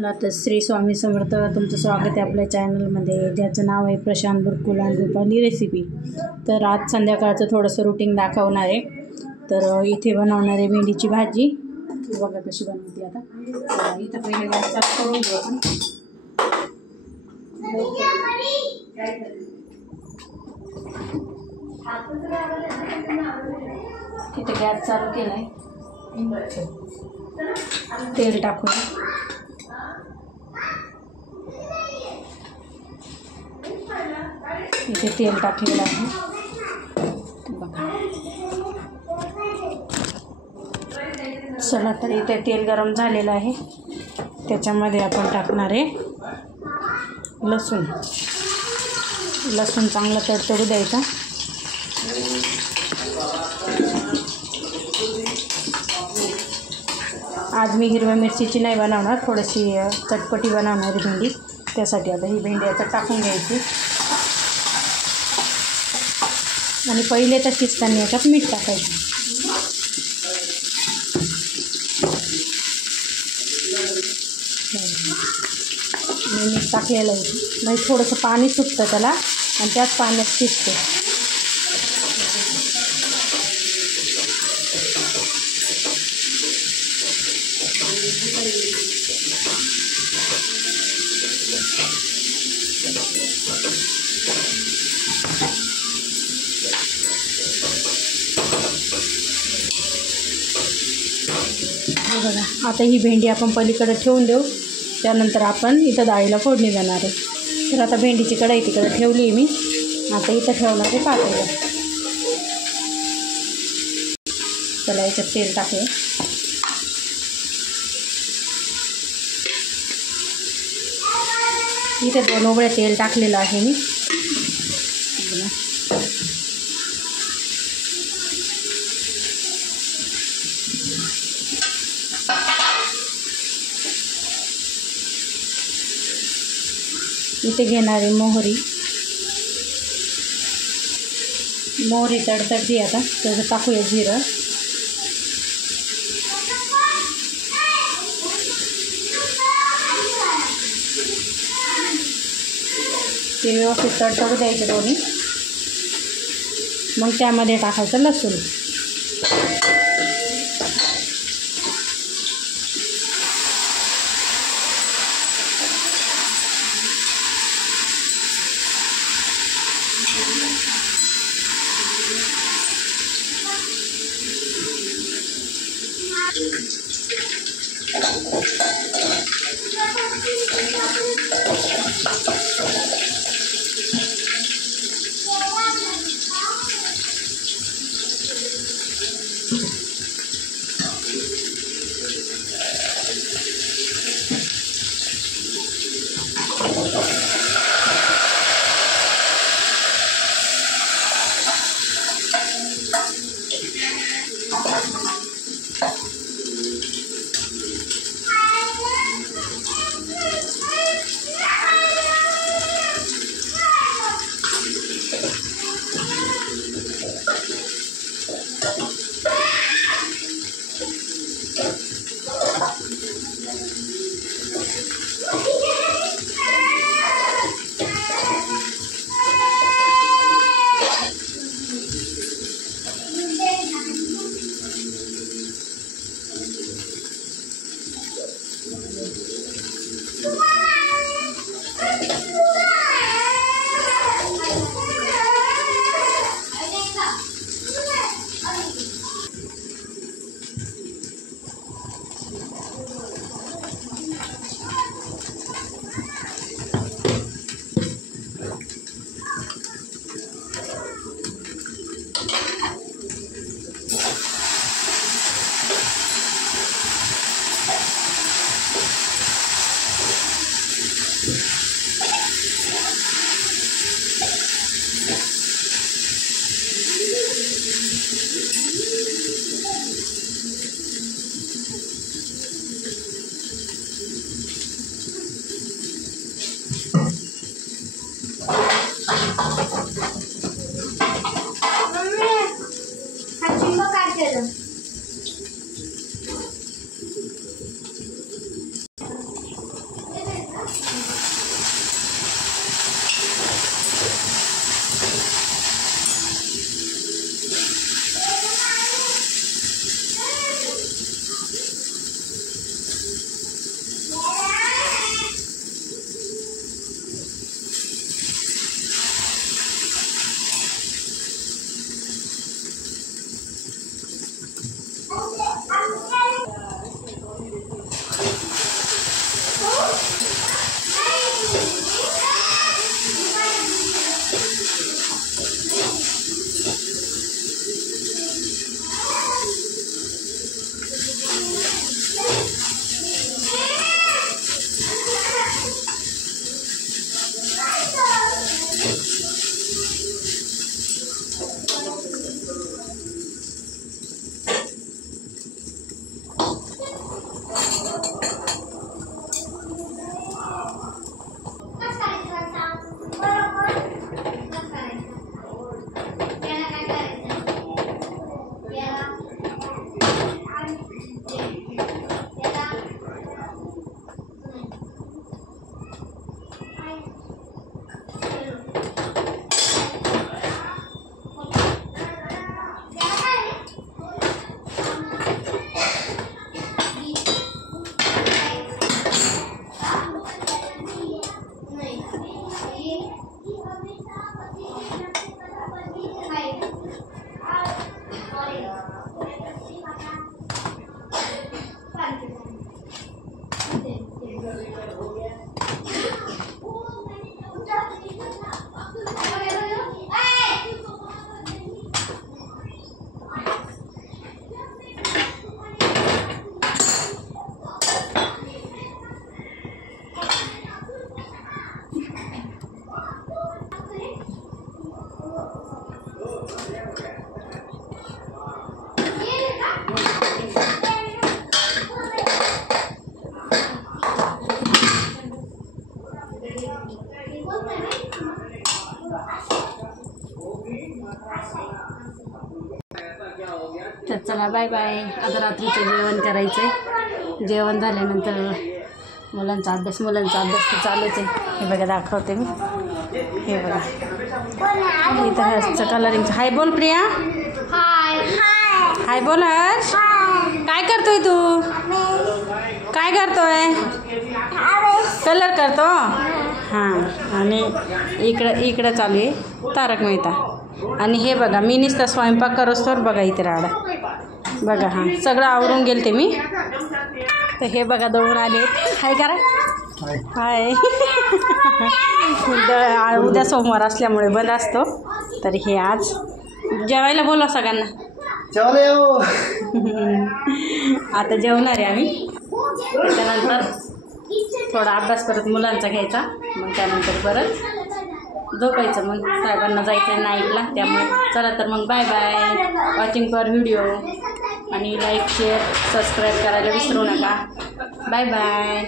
मला तर श्री स्वामी समर्थ. तुमचं स्वागत आहे आपल्या चॅनलमध्ये, ज्याचं नाव आहे प्रशांत बुरकुल आणि रुपाली रेसिपी. तर आज संध्याकाळचं थोडंसं रुटीन दाखवणार आहे. तर इथे बनवणार आहे भेंडीची भाजी. बघा कशी बनवते आता. इथं पहिले गॅस चालू करून घेऊ आपण. तिथे गॅस चालू केला आहे. तेल टाकून इथे तेल टाकलेलं आहे बघा. चला तर इथे तेल गरम झालेलं आहे. त्याच्यामध्ये आपण टाकणार आहे लसूण. लसूण चांगला तडतडू द्यायचा. आज मी हिरव्या मिरचीची नाही बनवणार, थोडीशी चटपटी बनवणार आहे भेंडी. त्यासाठी आता ही भेंडी आता टाकून घ्यायची आणि पहिले तर शिजताना याच्यात मीठ टाकायचं. मी मीठ टाकलेलं आहे. म्हणजे थोडंसं पाणी सुटतं त्याला आणि त्याच पाण्यात शिजते. बघा आता ही भेंडी आपण पलीकडे ठेवून देऊ. त्यानंतर आपण इथं डाळीला फोडणी देणार आहे. तर आता भेंडीची कढई तिकडे ठेवली आहे मी. आता इथं ठेवणार आहे पातेलं. चला याच्यात तेल टाकूया. इथे 2 उघड्या तेल टाकलेलं आहे मी. इथे घेणार आहे मोहरी. मोहरी तडतडली आता. त्याचं टाकूया जिरं. ते व्यवस्थित तडतडू द्यायचे दोन्ही. मग त्यामध्ये टाकायचं लसूण. चला बाय बाय. आता रात्रीचं जेवण करायचं आहे. जेवण झाल्यानंतर मुलांचा अभ्यास तर चालूच आहे. हे बघा दाखवते मी. हे बघा इथं हर्षचं कलरिंगचं. हाय बोल प्रिया. हाय बोल हर्ष. काय करतोय तू? काय करतोय? कलर करतो. हां आणि इकडं चालू आहे तारक मेहता. आणि हे बघा मी नुसता स्वयंपाक करोस तर बघा इथे राडा बघा. हां सगळं आवरून गेलते मी. तर हे बघा दळून आले. हाय करा. हाय. उद्या सोमवार असल्यामुळे बंद असतो. तर हे आज जेवायला बोलवा सगळ्यांना. आता जेवणार आहे आम्ही. त्याच्यानंतर थोडा अभ्यास परत मुलांचा घ्यायचा. मग त्यानंतर परत झोपायचं. मग साहेबांना जायचं नाईटला. त्यामुळे चला तर मग bye bye. Watching for video. आणि लाईक शेअर सबस्क्राईब करायला विसरू नका. Bye bye.